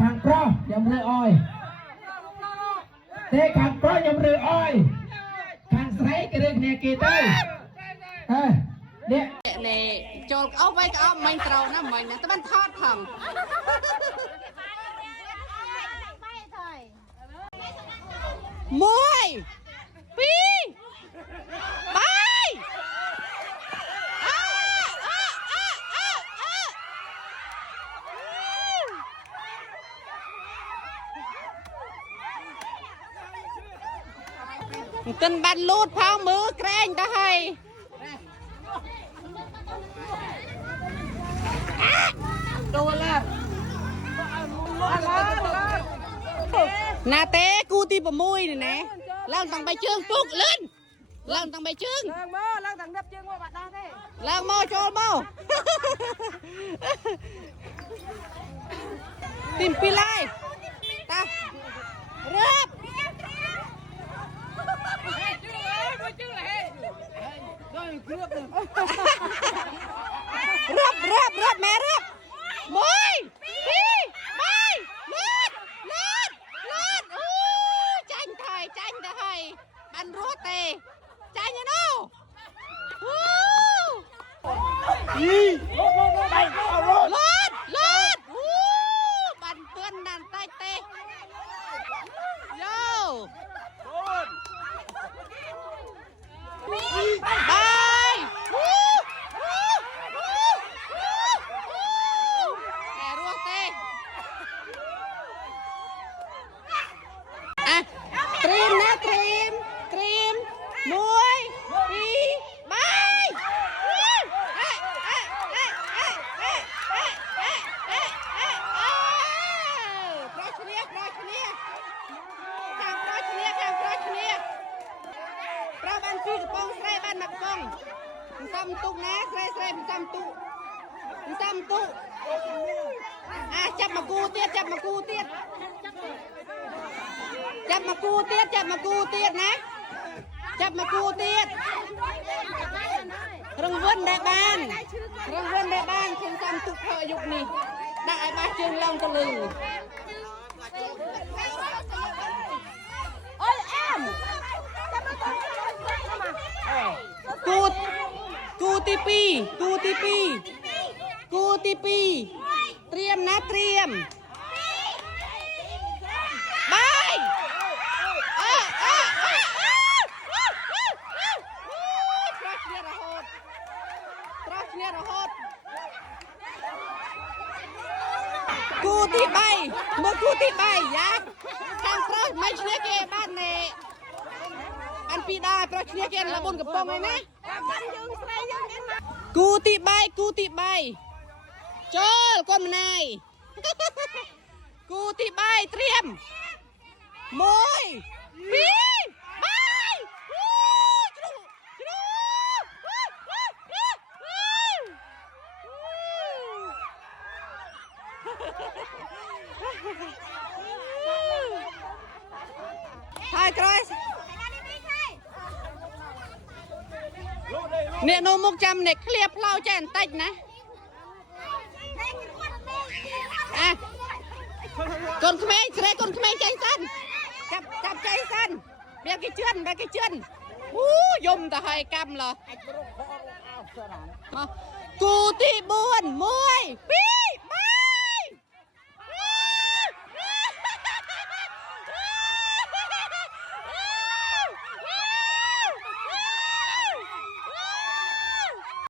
ខាងប្រុសញ៉ាំឬអយទេខាងប្រុសញ៉ាំឬអយខាងស្រីគេរឿងគ្នាគេទៅនេះចូលអស់ໄວក្អប់មិញត្រូវណាមិញណាតែបានថតផងមួយពីរបាយទិនបានលូតផងមើលក្រែងទៅហើយដូរឡាណាទេគូទី6នេះណាឡើងតាំង3ជើងពុកលឿនឡើងតាំង3ជើងឡើងតាំង10ជើងមកបាត់ដោះទេឡើងមកចូលមកទីមពីឡាយតារើបរើបแม่រើបមួយពីរបាយលឿនអូចាញ់ទៅហើយបានរត់ទេចាញ់ឯនោះលឿនបានពឿនដល់តែទេយោបាយត្រៀមណាត្រៀមមួយពីរបាយប្រឈ្នះខាងប្រឈ្នះប្របានពីកំប៉ុងស្រីបានមកកំប៉ុងសំទុកណាស្រីសំទុកចាប់មកគូទៀតណាចាប់មកគូទៀតរង្វិនដែលបានខ្ញុំសំទុកធ្វើយុគនេះដាក់ឲ្យបាសជើងឡើងទៅលើអូយអែមគូទី2ត្រៀមណាត្រៀមបាយប្រឈ្នះរហូតគូទី3មើលគូទី3យ៉ាខាងប្រុសមិនឈ្នះគេបានទេអានពីដែរប្រុសឈ្នះគេលបុនកំប៉ុងឯណាគូទី3ចូលកូនម្នាយគូទី3ត្រៀមមួយពីរបាយហើយក្រោយអ្នកនោះមុខចាំអ្នកឃ្លាផ្លូវចេះបន្តិចណាកូនក្មេងស្រីកូនក្មេងចេះសិនចាប់ចេះសិនវាគេជឿនយំទៅហើយកម្មឡោះគូទី4 1 2